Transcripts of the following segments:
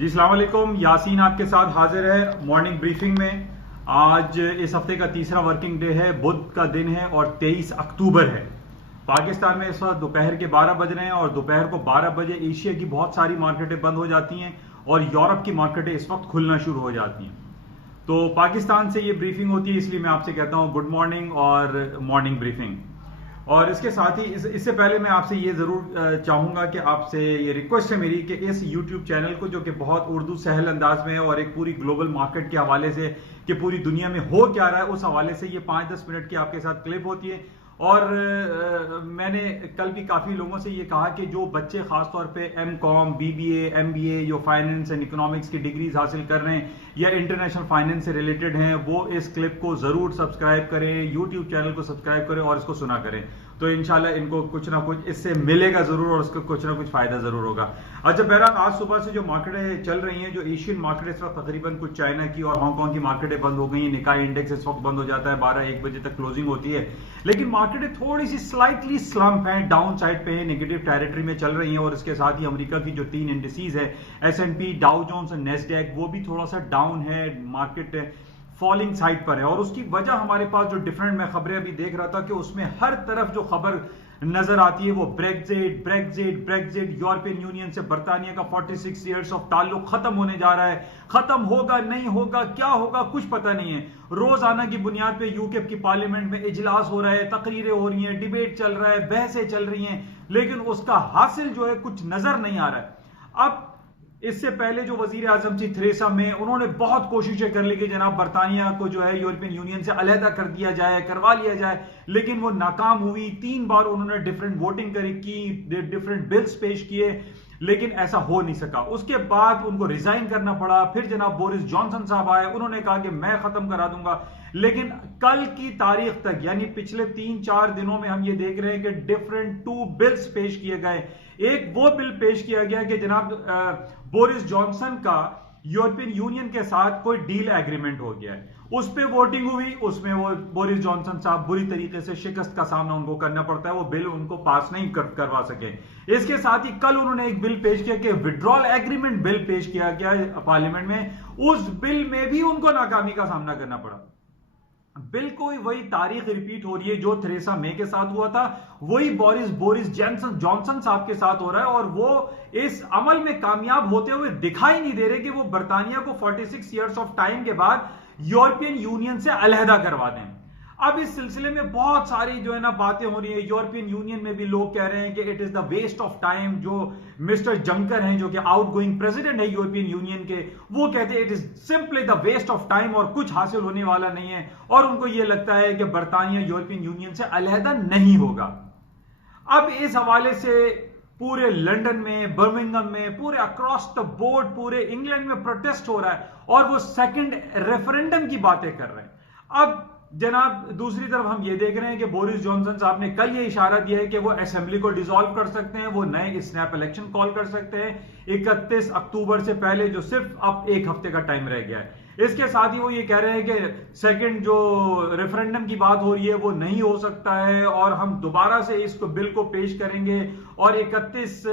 جی السلام علیکم، یاسین آپ کے ساتھ حاضر ہے مارننگ بریفنگ میں۔ آج اس ہفتے کا تیسرا ورکنگ ڈے ہے، بدھ کا دن ہے اور 23 اکتوبر ہے۔ پاکستان میں اس وقت دوپہر کے 12 بج رہے ہیں اور دوپہر کو 12 بجے ایشیا کی بہت ساری مارکیٹیں بند ہو جاتی ہیں اور یورپ کی مارکیٹیں اس وقت کھلنا شروع ہو جاتی ہیں۔ تو پاکستان سے یہ بریفنگ ہوتی ہے، اس لیے میں آپ سے کہتا ہوں گڈ مارننگ اور مارننگ بریفنگ۔ اور اس کے ساتھ ہی اس سے پہلے میں آپ سے یہ ضرور چاہوں گا کہ آپ سے یہ ریکویسٹ ہے میری کہ اس یوٹیوب چینل کو، جو کہ بہت اردو سہل انداز میں ہے اور ایک پوری گلوبل مارکیٹ کے حوالے سے کہ پوری دنیا میں ہو کیا رہا ہے اس حوالے سے، یہ 5-10 منٹ کی آپ کے ساتھ کلپ ہوتی ہے۔ اور میں نے کل بھی کافی لوگوں سے یہ کہا کہ جو بچے خاص طور پہ M Com, B B A, M B A, جو فائننس اینڈ اکنامکس کی ڈگریز حاصل کر رہے ہیں یا انٹرنیشنل فائننس سے ریلیٹڈ ہیں، وہ اس کلپ کو ضرور سبسکرائب کریں، یوٹیوب چینل کو سبسکرائب کریں اور اس کو سنا کریں، تو انشاءاللہ ان کو کچھ نہ کچھ اس سے ملے گا ضرور اور اس کا کچھ نہ کچھ فائدہ ضرور ہوگا۔ اچھا، بہرحال آج صبح سے جو مارکیٹیں چل رہی ہیں، جو ایشین مارکیٹ اس وقت تقریباً کچھ چائنا کی اور ہانگ کانگ کی مارکیٹیں بند ہو گئی ہیں۔ نکائی انڈیکس اس وقت بند ہو جاتا ہے، 12-1 بجے تک کلوزنگ ہوتی ہے، لیکن مارکیٹیں تھوڑی سی سلائٹلی سلمپ ہیں، ڈاؤن سائڈ پہ ہیں، نیگیٹو ٹیریٹری میں چل رہی ہیں۔ اور اس کے ساتھ ہی امریکہ کی جو 3 انڈیسیز ہے، S&P، ڈاؤ جونز اور نیسڈیک، وہ بھی تھوڑا سا ڈاؤن ہے، مارکیٹ فالنگ سائڈ پر ہے۔ اور اس کی وجہ ہمارے پاس جو ڈفرنٹ میں خبریں ابھی دیکھ رہا تھا کہ اس میں ہر طرف جو خبر نظر آتی ہے وہ بریگزٹ، یورپین یونین سے برطانیہ کا 46 ایئرس آف تعلق ختم ہونے جا رہا ہے، ختم ہوگا نہیں ہوگا، کیا ہوگا کچھ پتہ نہیں ہے۔ روزانہ کی بنیاد پہ UK کی پارلیمنٹ میں اجلاس ہو رہا ہے، تقریریں ہو رہی ہیں، ڈیبیٹ چل رہا ہے، بحثیں چل رہی ہیں، لیکن اس کا حاصل جو ہے کچھ نظر نہیں آ رہا ہے۔ اب اس سے پہلے جو وزیر اعظم تھی تھریسا میں، انہوں نے بہت کوششیں کر لی کہ جناب برطانیہ کو جو ہے یورپین یونین سے علیحدہ کر دیا جائے، کروا لیا جائے، لیکن وہ ناکام ہوئی۔ 3 بار انہوں نے ڈفرنٹ ووٹنگ کی، ڈفرنٹ بلز پیش کیے، لیکن ایسا ہو نہیں سکا۔ اس کے بعد ان کو ریزائن کرنا پڑا۔ پھر جناب بورس جانسن صاحب آئے، انہوں نے کہا کہ میں ختم کرا دوں گا، لیکن کل کی تاریخ تک یعنی پچھلے 3-4 دنوں میں ہم یہ دیکھ رہے ہیں کہ ڈفرنٹ 2 بلز پیش کیے گئے۔ ایک وہ بل پیش کیا گیا کہ جناب بورس جانسن کا یورپین یونین کے ساتھ کوئی ڈیل ایگریمنٹ ہو گیا ہے، اس پہ ووٹنگ ہوئی، اس میں وہ بورس جانسن صاحب بری طریقے سے شکست کا سامنا ان کو کرنا پڑتا ہے، وہ بل ان کو پاس نہیں کروا سکے۔ اس کے ساتھ ہی کل انہوں نے ایک بل پیش کیا کہ وڈرال ایگریمنٹ بل پیش کیا گیا پارلیمنٹ میں، اس بل میں بھی ان کو ناکامی کا سامنا کرنا پڑا۔ بالکل وہی تاریخ ریپیٹ ہو رہی ہے جو تھریسا مے کے ساتھ ہوا تھا، وہی بورس جانسن صاحب کے ساتھ ہو رہا ہے، اور وہ اس عمل میں کامیاب ہوتے ہوئے دکھائی نہیں دے رہے کہ وہ برطانیہ کو 46 ایئرس آف ٹائم کے بعد یورپین یونین سے علیحدہ کروا دیں۔ اب اس سلسلے میں بہت ساری جو ہے نا باتیں ہو رہی ہیں، یورپین یونین میں بھی لوگ کہہ رہے ہیں کہ it is the waste of time. جو مسٹر جنکر ہیں، جو کہ آؤٹ گوئنگ پریزیڈنٹ ہے یورپین یونین کے، وہ کہتے ہیں it is simply the waste of time اور کچھ حاصل ہونے والا نہیں ہے، اور ان کو یہ لگتا ہے کہ برطانیہ یورپین یونین سے علیحدہ نہیں ہوگا۔ اب اس حوالے سے پورے لنڈن میں، برمنگھم میں، پورے اکراس دا بورڈ پورے انگلینڈ میں پروٹیسٹ ہو رہا ہے اور وہ سیکنڈ ریفرنڈم کی باتیں کر رہے ہیں۔ اب جناب دوسری طرف ہم یہ دیکھ رہے ہیں کہ بورس جانسن صاحب نے کل یہ اشارہ دیا ہے کہ وہ اسمبلی کو ڈیزالو کر سکتے ہیں، وہ نئے اسنیپ الیکشن کال کر سکتے ہیں 31 اکتوبر سے پہلے، جو صرف اب 1 ہفتے کا ٹائم رہ گیا ہے۔ اس کے ساتھ ہی وہ یہ کہہ رہے ہیں کہ سیکنڈ جو ریفرنڈم کی بات ہو رہی ہے وہ نہیں ہو سکتا ہے، اور ہم دوبارہ سے اس بل کو پیش کریں گے، اور 31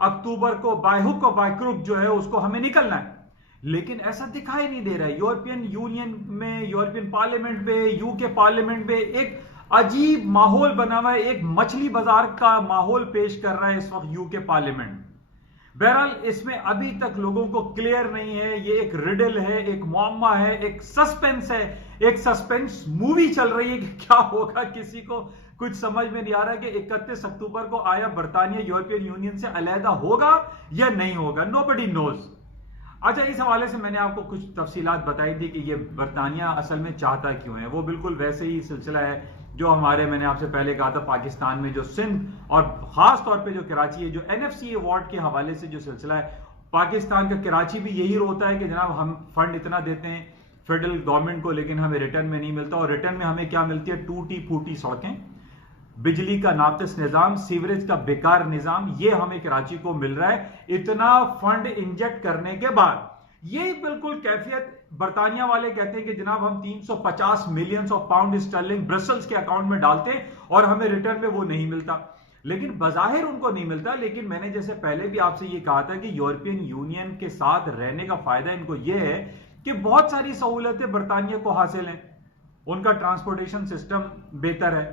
اکتوبر کو بائی ہک اور بائی کروک جو ہے اس کو ہمیں نکلنا ہے۔ لیکن ایسا دکھائی نہیں دے رہا ہے۔ یورپین یونین میں، یورپین پارلیمنٹ میں، UK پارلیمنٹ میں ایک عجیب ماحول بنا ہوا ہے، ایک مچھلی بازار کا ماحول پیش کر رہا ہے اس وقت UK پارلیمنٹ۔ بہرحال اس میں ابھی تک لوگوں کو کلیئر نہیں ہے، یہ ایک ریڈل ہے، ایک معمہ ہے، ایک سسپینس ہے، ایک سسپینس مووی چل رہی ہے کہ کیا ہوگا، کسی کو کچھ سمجھ میں نہیں آ رہا کہ 31 اکتوبر کو آیا برطانیہ یورپین یونین سے علیحدہ ہوگا یا نہیں ہوگا، نوبڈی نوز۔ اچھا، اس حوالے سے میں نے آپ کو کچھ تفصیلات بتائی تھی کہ یہ برطانیہ اصل میں چاہتا کیوں ہے۔ وہ بالکل ویسے ہی سلسلہ ہے جو ہمارے، میں نے آپ سے پہلے کہا تھا، پاکستان میں جو سندھ اور خاص طور پہ جو کراچی ہے، جو NFC ایوارڈ کے حوالے سے جو سلسلہ ہے، پاکستان کا کراچی بھی یہی روتا ہے کہ جناب ہم فنڈ اتنا دیتے ہیں فیڈرل گورنمنٹ کو، لیکن ہمیں ریٹرن میں نہیں ملتا، اور ریٹرن میں ہمیں کیا ملتی ہے؟ ٹوٹی پھوٹی سڑکیں، بجلی کا ناقص نظام، سیوریج کا بیکار نظام، یہ ہمیں کراچی کو مل رہا ہے اتنا فنڈ انجیکٹ کرنے کے بعد۔ یہ بالکل کیفیت برطانیہ والے کہتے ہیں کہ جناب ہم 350 million of pound Stirling Brussels کے اکاؤنٹ میں ڈالتے ہیں اور ہمیں ریٹرن میں وہ نہیں ملتا۔ لیکن بظاہر ان کو نہیں ملتا. لیکن میں نے جیسے پہلے بھی آپ سے یہ کہا تھا کہ یورپین یونین کے ساتھ رہنے کا فائدہ ان کو یہ ہے کہ بہت ساری سہولتیں برطانیہ کو حاصل ہیں. ان کا ٹرانسپورٹیشن سسٹم بہتر ہے,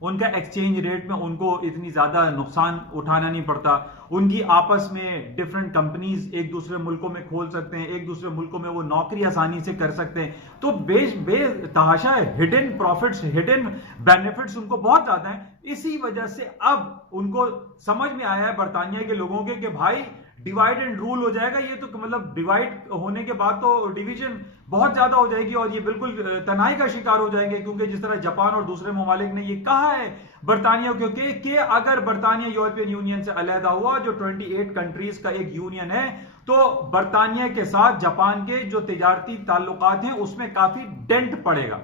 ان کا ایکسچینج ریٹ میں ان کو اتنی زیادہ نقصان اٹھانا نہیں پڑتا, ان کی آپس میں ڈفرنٹ کمپنیز ایک دوسرے ملکوں میں کھول سکتے ہیں, ایک دوسرے ملکوں میں وہ نوکری آسانی سے کر سکتے ہیں. تو بے تحاشا ہڈن پروفٹس, ہڈن بینیفٹس ان کو بہت زیادہ ہیں. اسی وجہ سے اب ان کو سمجھ میں آیا ہے برطانیہ کے لوگوں کے کہ بھائی ڈیوائڈ اینڈ رول ہو جائے گا. یہ تو مطلب ڈیوائڈ ہونے کے بعد تو ڈیویژن بہت زیادہ ہو جائے گی اور یہ بالکل تنہائی کا شکار ہو جائیں گے, کیونکہ جس طرح جاپان اور دوسرے ممالک نے یہ کہا ہے برطانیہ کو کہ اگر برطانیہ یورپین یونین سے علیحدہ ہوا, جو 28 کنٹریز کا ایک یونین ہے, تو برطانیہ کے ساتھ جاپان کے جو تجارتی تعلقات ہیں اس میں کافی ڈینٹ پڑے گا.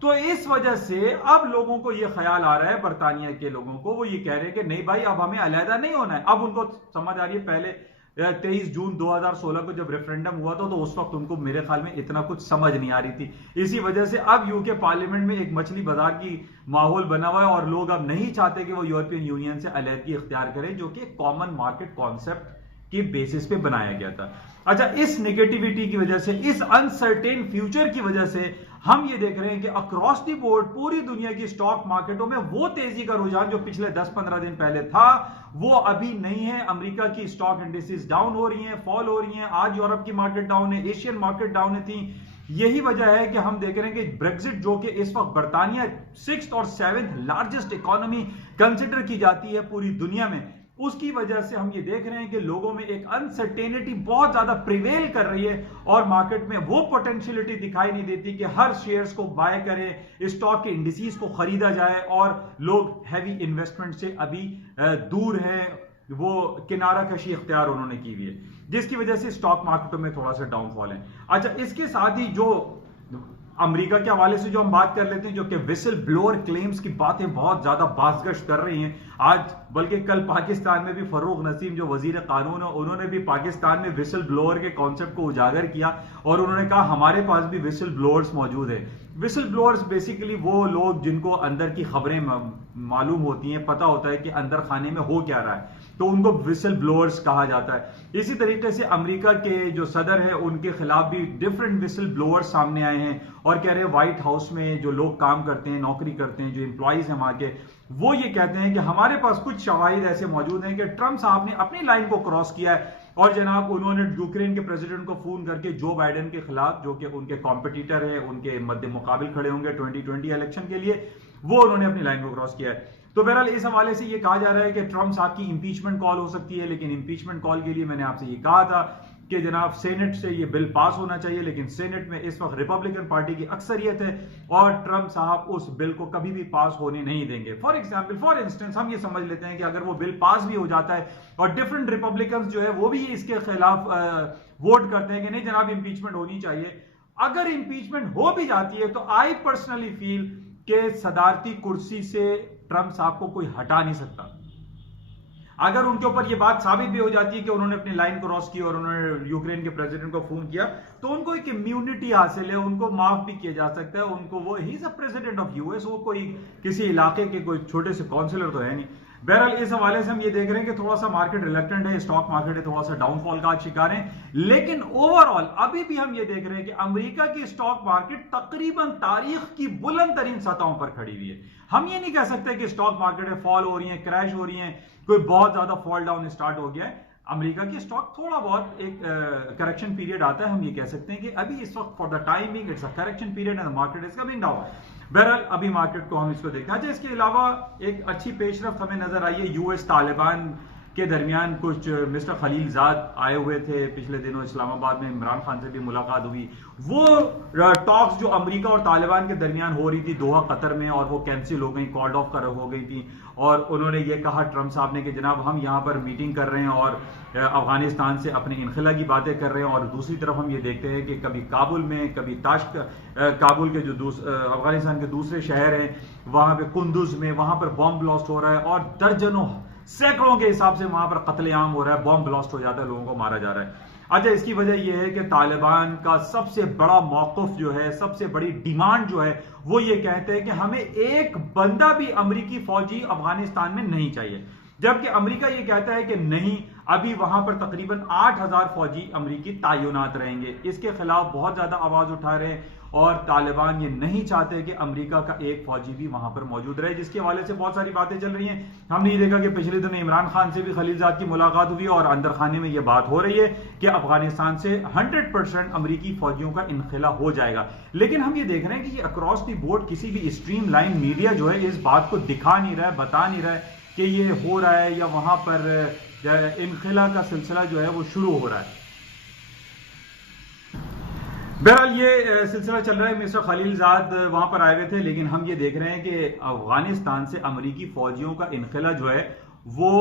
تو اس وجہ سے اب لوگوں کو یہ خیال آ رہا ہے, برطانیہ کے لوگوں کو, وہ یہ کہہ رہے ہیں کہ نہیں بھائی اب ہمیں علیحدہ نہیں ہونا ہے. اب ان کو سمجھ آ رہی ہے, پہلے 23 جون 2016 کو جب ریفرینڈم ہوا تھا تو اس وقت ان کو میرے خیال میں اتنا کچھ سمجھ نہیں آ رہی تھی. اسی وجہ سے اب یو کے پارلیمنٹ میں ایک مچھلی بازار کی ماحول بنا ہوا ہے اور لوگ اب نہیں چاہتے کہ وہ یورپین یونین سے علیحدگی اختیار کریں, جو کہ کامن مارکیٹ کانسیپٹ کی بیسس پہ بنایا گیا تھا. اچھا, اس نیگیٹیوٹی کی وجہ سے, اس انسرٹین فیوچر کی وجہ سے ہم یہ دیکھ رہے ہیں کہ اکراس دی بورڈ پوری دنیا کی سٹاک مارکیٹوں میں وہ تیزی کا رجحان جو پچھلے 10-15 دن پہلے تھا وہ ابھی نہیں ہے. امریکہ کی سٹاک انڈیسز ڈاؤن ہو رہی ہیں, فال ہو رہی ہیں. آج یورپ کی مارکیٹ ڈاؤن ہے, ایشین مارکیٹ ڈاؤن تھی. یہی وجہ ہے کہ ہم دیکھ رہے ہیں کہ بریگزٹ, جو کہ اس وقت برطانیہ 6th اور 7th لارجسٹ اکانومی کنسیڈر کی جاتی ہے پوری دنیا میں, اس کی وجہ سے ہم یہ دیکھ رہے ہیں کہ لوگوں میں ایک انسرٹینٹی بہت زیادہ پریویل کر رہی ہے اور مارکیٹ میں وہ پوٹینشیلٹی دکھائی نہیں دیتی کہ ہر شیئرز کو بائی کرے, اسٹاک کے انڈیسیز کو خریدا جائے, اور لوگ ہیوی انویسٹمنٹ سے ابھی دور ہیں, وہ کنارہ کشی اختیار انہوں نے کی ہوئی ہے, جس کی وجہ سے اسٹاک مارکیٹوں میں تھوڑا سا ڈاؤن فال ہے. اچھا, اس کے ساتھ ہی جو امریکہ کے حوالے سے جو ہم بات کر لیتے ہیں, جو کہ وسل بلوور کلیمز کی باتیں بہت زیادہ بازگشت کر رہی ہیں آج, بلکہ کل پاکستان میں بھی فروغ نسیم جو وزیر قانون ہے انہوں نے بھی پاکستان میں وسل بلوور کے کانسیپٹ کو اجاگر کیا اور انہوں نے کہا ہمارے پاس بھی وسل بلوورز موجود ہیں. وسل بلوورز بیسیکلی وہ لوگ جن کو اندر کی خبریں معلوم ہوتی ہیں, پتہ ہوتا ہے کہ اندر خانے میں ہو کیا رہا ہے, تو ان کو وسل بلوورز کہا جاتا ہے. اسی طریقے سے امریکہ کے جو صدر ہیں ان کے خلاف بھی ڈفرنٹ وسل بلوورز سامنے آئے ہیں اور کہہ رہے ہیں وائٹ ہاؤس میں جو لوگ کام کرتے ہیں, نوکری کرتے ہیں, جو امپلائیز ہیں وہاں کے, وہ یہ کہتے ہیں کہ ہمارے پاس کچھ شواہد ایسے موجود ہیں کہ ٹرمپ صاحب نے اپنی لائن کو کراس کیا ہے اور جناب انہوں نے یوکرین کے پریزیڈنٹ کو فون کر کے جو بائیڈن کے خلاف, جو کہ ان کے کمپٹیٹر ہیں, ان کے مد مقابل کھڑے ہوں گے 2020 الیکشن کے لیے, وہ انہوں نے اپنی لائن کو کراس کیا ہے. تو بہرحال اس حوالے سے یہ کہا جا رہا ہے کہ ٹرمپ صاحب کی امپیچمنٹ کال ہو سکتی ہے, لیکن امپیچمنٹ کال کے لیے میں نے آپ سے یہ کہا تھا کہ جناب سینٹ سے یہ بل پاس ہونا چاہیے, لیکن سینٹ میں اس وقت ریپبلکن پارٹی کی اکثریت ہے اور ٹرمپ صاحب اس بل کو کبھی بھی پاس ہونے نہیں دیں گے. فار انسٹنس ہم یہ سمجھ لیتے ہیں کہ اگر وہ بل پاس بھی ہو جاتا ہے اور ڈفرنٹ ریپبلکنز جو ہے وہ بھی اس کے خلاف ووٹ کرتے ہیں کہ نہیں جناب امپیچمنٹ ہونی چاہیے, اگر امپیچمنٹ ہو بھی جاتی ہے تو آئی پرسنلی فیل کہ صدارتی کرسی سے ٹرمپ صاحب کو کوئی ہٹا نہیں سکتا. اگر ان کے اوپر یہ بات ثابت بھی ہو جاتی ہے کہ انہوں نے اپنی لائن کراس کی اور انہوں نے یوکرین کے پریزیڈنٹ کو فون کیا, تو ان کو ایک امیونٹی حاصل ہے, ان کو معاف بھی کیا جا سکتا ہے. ان کو وہ ہی از a president of U S, وہ کوئی کسی علاقے کے کوئی چھوٹے سے کونسلر تو ہے نہیں. بہرحال اس حوالے سے ہم یہ دیکھ رہے ہیں کہ تھوڑا سا مارکیٹ ریلیکٹنٹ ہے, اسٹاک مارکیٹ ہے تھوڑا سا ڈاؤن فال کا شکار ہے, لیکن اوور آل ابھی بھی ہم یہ دیکھ رہے ہیں کہ امریکہ کی اسٹاک مارکیٹ تقریباً تاریخ کی بلند ترین سطحوں پر کھڑی ہوئی ہے. ہم یہ نہیں کہہ سکتے کہ اسٹاک مارکیٹ فال ہو رہی ہیں, کریش ہو رہی ہیں, کوئی بہت زیادہ فال ڈاؤن اسٹارٹ ہو گیا ہے. امریکہ کی اسٹاک تھوڑا بہت ایک کریکشن پیریڈ آتا ہے, ہم یہ کہہ سکتے ہیں کہ ابھی اس وقت for the time being it's a correction period and market is coming down. بہرحال ابھی مارکیٹ کو ہم اس کو دیکھیں. اچھا, اس کے علاوہ ایک اچھی پیش رفت ہمیں نظر آئی ہے یو ایس طالبان کے درمیان. کچھ مسٹر خلیل زاد آئے ہوئے تھے پچھلے دنوں اسلام آباد میں, عمران خان سے بھی ملاقات ہوئی. وہ ٹاکس جو امریکہ اور طالبان کے درمیان ہو رہی تھی دوحہ قطر میں, اور وہ کینسل ہو گئی, کالڈ آف ہو گئی تھی, اور انہوں نے یہ کہا ٹرمپ صاحب نے کہ جناب ہم یہاں پر میٹنگ کر رہے ہیں اور افغانستان سے اپنے انخلا کی باتیں کر رہے ہیں, اور دوسری طرف ہم یہ دیکھتے ہیں کہ کبھی کابل میں, کبھی کابل کے جو افغانستان کے دوسرے شہر ہیں وہاں پہ کندوز میں, وہاں پر بم بلاسٹ ہو رہا ہے اور درجنوں سینکڑوں کے حساب سے وہاں پر قتل عام ہو رہا ہے, بم بلاسٹ ہو جاتا ہے, لوگوں کو مارا جا رہا ہے. اچھا اس کی وجہ یہ ہے کہ طالبان کا سب سے بڑا موقف جو ہے، سب سے بڑی ڈیمانڈ جو ہے، وہ یہ کہتے ہیں کہ ہمیں ایک بندہ بھی امریکی فوجی افغانستان میں نہیں چاہیے، جبکہ امریکہ یہ کہتا ہے کہ نہیں، ابھی وہاں پر تقریباً 8,000 فوجی امریکی تعینات رہیں گے۔ اس کے خلاف بہت زیادہ آواز اٹھا رہے ہیں اور طالبان یہ نہیں چاہتے کہ امریکہ کا ایک فوجی بھی وہاں پر موجود رہے، جس کے حوالے سے بہت ساری باتیں چل رہی ہیں۔ ہم نے یہ دیکھا کہ پچھلے دنوں عمران خان سے بھی خلیل زاد کی ملاقات ہوئی اور اندر خانے میں یہ بات ہو رہی ہے کہ افغانستان سے 100% امریکی فوجیوں کا انخلا ہو جائے گا، لیکن ہم یہ دیکھ رہے ہیں کہ یہ اکراس دی بورڈ کسی بھی اسٹریم لائن میڈیا جو ہے اس بات کو دکھا نہیں رہا ہے، بتا نہیں رہا ہے کہ یہ ہو رہا ہے یا وہاں پر انخلا کا سلسلہ جو ہے وہ شروع ہو رہا ہے۔ بہرحال یہ سلسلہ چل رہا ہے، مسٹر خلیل زاد وہاں پر آئے ہوئے تھے، لیکن ہم یہ دیکھ رہے ہیں کہ افغانستان سے امریکی فوجیوں کا انخلا جو ہے وہ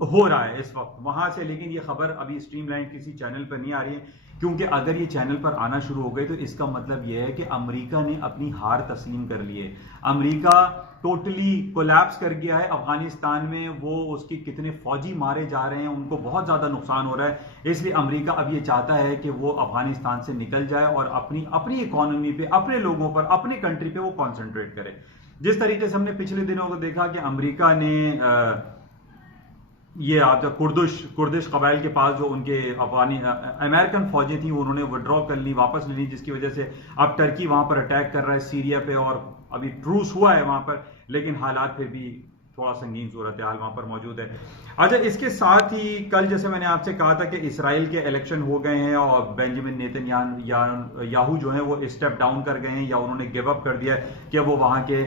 ہو رہا ہے اس وقت وہاں سے، لیکن یہ خبر ابھی اسٹریم لائن کسی چینل پر نہیں آ رہی ہے، کیونکہ اگر یہ چینل پر آنا شروع ہو گئے تو اس کا مطلب یہ ہے کہ امریکہ نے اپنی ہار تسلیم کر لی ہے۔ امریکہ ٹوٹلی کولیپس کر گیا ہے افغانستان میں، وہ اس کے کتنے فوجی مارے جا رہے ہیں، ان کو بہت زیادہ نقصان ہو رہا ہے، اس لیے امریکہ اب یہ چاہتا ہے کہ وہ افغانستان سے نکل جائے اور اپنی اکانومی پہ، اپنے لوگوں پر، اپنے کنٹری پہ وہ کانسنٹریٹ کرے۔ جس طریقے سے ہم نے پچھلے دنوں کو دیکھا کہ امریکہ نے یہ آپ کردش قبائل کے پاس جو ان کے امریکن فوجیں تھیں انہوں نے وڈرا کر لی، واپس لے لی، جس کی وجہ سے اب ٹرکی وہاں پر اٹیک کر رہا ہے سیریا پہ، اور ابھی ٹروس ہوا ہے وہاں پر، لیکن حالات پھر بھی تھوڑا سنگین صورتحال وہاں پر موجود ہے۔ اچھا اس کے ساتھ ہی کل جیسے میں نے آپ سے کہا تھا کہ اسرائیل کے الیکشن ہو گئے ہیں اور بینجامن نیتن یاہو جو ہیں وہ اسٹیپ ڈاؤن کر گئے ہیں یا انہوں نے گیو اپ کر دیا ہے کہ وہ وہاں کے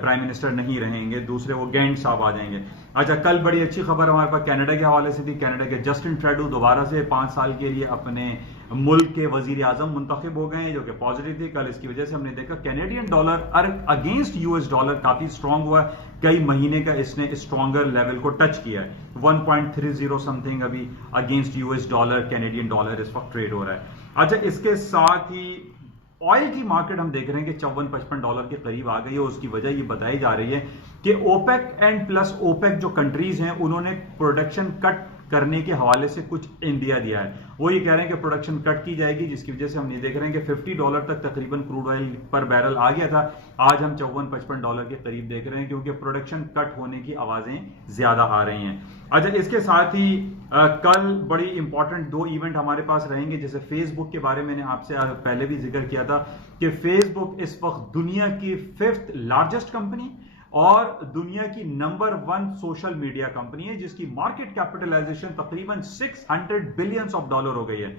پرائم منسٹر نہیں رہیں گے، دوسرے وہ گینٹ صاحب آ جائیں گے۔ اچھا کل بڑی اچھی خبر ہمارے پاس کینیڈا کے حوالے سے تھی، کینیڈا کے جسٹن ٹریڈو دوبارہ سے 5 سال کے لیے اپنے ملک کے وزیر اعظم منتخب ہو گئے ہیں، جو کہ پازیٹیو تھی۔ کل اس کی وجہ سے ہم نے دیکھا Canadian dollar against U S dollar کافی اسٹرانگ ہوا ہے، کئی مہینے کا اس نے اسٹرانگر لیول کو ٹچ کیا ہے، 1.30 سم تھنگ ابھی against U S dollar Canadian dollar اس وقت ٹریڈ ہو رہا ہے۔ اچھا اس کے ساتھ ہی آئل کی مارکیٹ ہم دیکھ رہے ہیں کہ 54-55 ڈالر کے قریب آ گئی ہے، اس کی وجہ یہ بتائی جا رہی ہے کہ اوپیک اینڈ پلس اوپیک جو کنٹریز ہیں انہوں نے پروڈکشن کٹ کرنے کے حوالے سے کچھ انڈیا دیا ہے، وہ یہ کہہ رہے ہیں کہ پروڈکشن کٹ کی جائے گی، جس کی وجہ سے ہم یہ دیکھ رہے ہیں کہ $50 تک تقریباً کروڈ آئل پر بیرل آ گیا تھا، آج ہم 54-55 ڈالر کے قریب دیکھ رہے ہیں، کیونکہ پروڈکشن کٹ ہونے کی آوازیں زیادہ آ رہی ہیں۔ اچھا اس کے ساتھ ہی کل بڑی امپورٹنٹ 2 ایونٹ ہمارے پاس رہیں گے، جیسے فیس بک کے بارے میں نے آپ سے پہلے بھی ذکر کیا تھا کہ فیس بک اس وقت دنیا کی 5th لارجسٹ کمپنی اور دنیا کی نمبر 1 سوشل میڈیا کمپنی ہے، جس کی مارکیٹ کیپٹلائزیشن تقریباً $600 بلین ہو گئی ہے،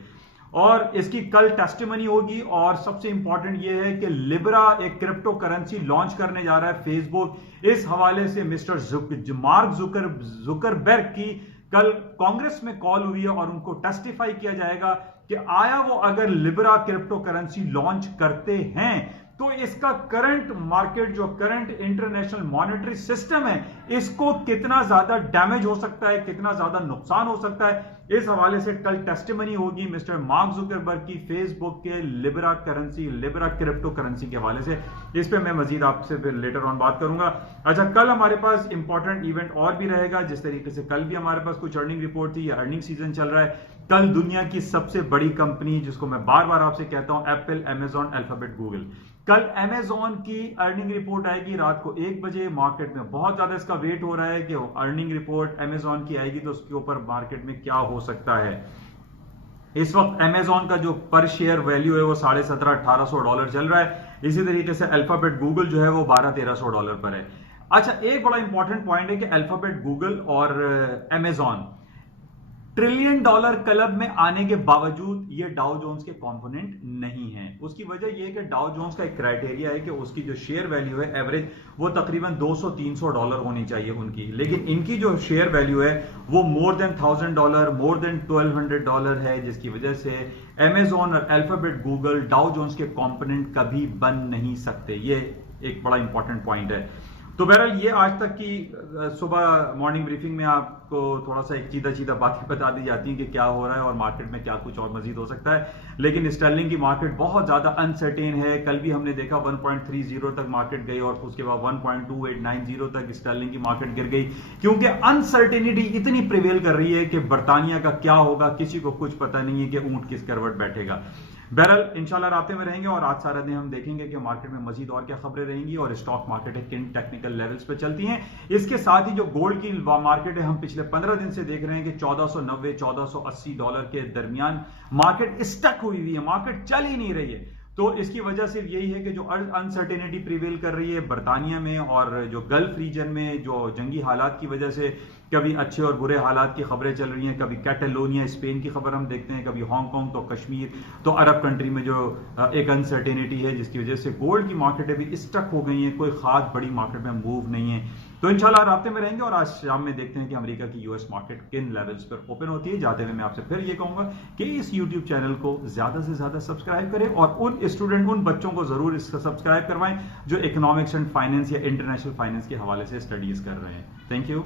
اور اس کی کل ٹیسٹیمنی ہوگی۔ اور سب سے امپورٹنٹ یہ ہے کہ لیبرا ایک کرپٹو کرنسی لانچ کرنے جا رہا ہے فیس بک، اس حوالے سے مسٹر مارک زکربرگ کی کل کانگریس میں کال ہوئی ہے اور ان کو ٹیسٹیفائی کیا جائے گا کہ آیا وہ اگر لیبرا کرپٹو کرنسی لانچ کرتے ہیں تو اس کا کرنٹ مارکیٹ جو کرنٹ انٹرنیشنل مانیٹری سسٹم ہے اس کو کتنا زیادہ ڈیمیج ہو سکتا ہے، کتنا زیادہ نقصان ہو سکتا ہے، اس حوالے سے کل ٹیسٹیمنی ہوگی مسٹر مارک زکربرگ کی فیس بک کے لیبرا کرپٹو کرنسی کے حوالے سے، اس پہ میں مزید آپ سے پھر لیٹر آن بات کروں گا۔ اچھا کل ہمارے پاس امپورٹنٹ ایونٹ اور بھی رہے گا، جس طریقے سے کل بھی ہمارے پاس کچھ ارننگ رپورٹ تھی، یا ارننگ سیزن چل رہا ہے۔ کل دنیا کی سب سے بڑی کمپنی جس کو میں بار بار آپ سے کہتا ہوں، ایپل، امیزون، الفابیٹ، گوگل، کل امیزون کی ارننگ رپورٹ آئے گی رات کو 1 بجے۔ مارکیٹ میں بہت زیادہ اس کا ویٹ ہو رہا ہے کہ ارننگ رپورٹ امیزون کی آئے گی تو اس کے اوپر مارکیٹ میں کیا ہو سکتا ہے۔ اس وقت امیزون کا جو پر شیئر ویلیو ہے وہ $1700-1800 چل رہا ہے، اسی طریقے سے الفابیٹ گوگل جو ہے وہ $1200-1300 پر ہے۔ اچھا ایک بڑا امپورٹنٹ پوائنٹ ہے کہ الفابیٹ گوگل اور امیزون $1 ٹریلین کلب میں آنے کے باوجود یہ ڈاؤ جونز کے کمپوننٹ نہیں ہیں۔ اس کی وجہ یہ ہے کہ ڈاؤ جونز کا ایک کرائٹیریا ہے کہ اس کی جو شیئر ویلیو ہے ایوریج وہ تقریباً $200-300 ہونی چاہیے ان کی، لیکن ان کی جو شیئر ویلیو ہے وہ more than $1000 more than $1200 ہے، جس کی وجہ سے امیزون اور الفابیٹ گوگل ڈاؤ جونز کے کمپوننٹ کبھی بن نہیں سکتے۔ یہ ایک بڑا امپورٹنٹ پوائنٹ ہے۔ تو بہرحال یہ آج تک کی صبح مارننگ بریفنگ میں آپ کو تھوڑا سا ایک چیدہ باتیں بتا دی جاتی ہیں کہ کیا ہو رہا ہے اور مارکیٹ میں کیا کچھ اور مزید ہو سکتا ہے. لیکن اسٹرلنگ کی مارکیٹ بہت زیادہ انسرٹین ہے. کل بھی ہم نے دیکھا 1.30 تک مارکیٹ گئی اور اس کے بعد 1.2890 تک اسٹرلنگ کی مارکیٹ گر گئی, کیونکہ انسرٹینٹی اتنی پریویل کر رہی ہے کہ برطانیہ کا کیا ہوگا کسی کو کچھ پتہ نہیں ہے کہ اونٹ کس کروٹ بیٹھے گا. بہرحال انشاءاللہ رابطے میں رہیں گے اور آج سارا دن ہم دیکھیں گے کہ مارکیٹ میں مزید اور کیا خبریں رہیں گی اور اسٹاک مارکیٹ کن ٹیکنیکل لیولز پہ چلتی ہیں. اس کے ساتھ ہی جو گولڈ کی مارکیٹ ہے ہم پچھلے 15 دن سے دیکھ رہے ہیں کہ $1490-1480 کے درمیان مارکیٹ اسٹک ہوئی ہے, مارکیٹ چل ہی نہیں رہی ہے. تو اس کی وجہ صرف یہی ہے کہ جو انسرٹینٹی پریویل کر رہی ہے برطانیہ میں اور جو گلف ریجن میں, جو جنگی حالات کی وجہ سے کبھی اچھے اور برے حالات کی خبریں چل رہی ہیں, کبھی کیٹالونیا اسپین کی خبر ہم دیکھتے ہیں, کبھی ہانگ کانگ تو کشمیر تو عرب کنٹری میں جو ایک انسرٹینٹی ہے جس کی وجہ سے گولڈ کی مارکیٹیں بھی اسٹک ہو گئی ہیں, کوئی خاص بڑی مارکیٹ میں موو نہیں ہے. تو انشاءاللہ رابطے میں رہیں گے اور آج شام میں دیکھتے ہیں کہ امریکہ کی US مارکیٹ کن لیولز پر اوپن ہوتی ہے. جاتے ہوئے میں آپ سے پھر یہ کہوں گا کہ اس YouTube چینل کو زیادہ سے زیادہ سبسکرائب کریں اور ان بچوں کو ضرور اس کا سبسکرائب کروائیں جو اکنامکس اینڈ فائنینس یا انٹرنیشنل فائنینس کے حوالے سے اسٹڈیز کر رہے ہیں. Thank you.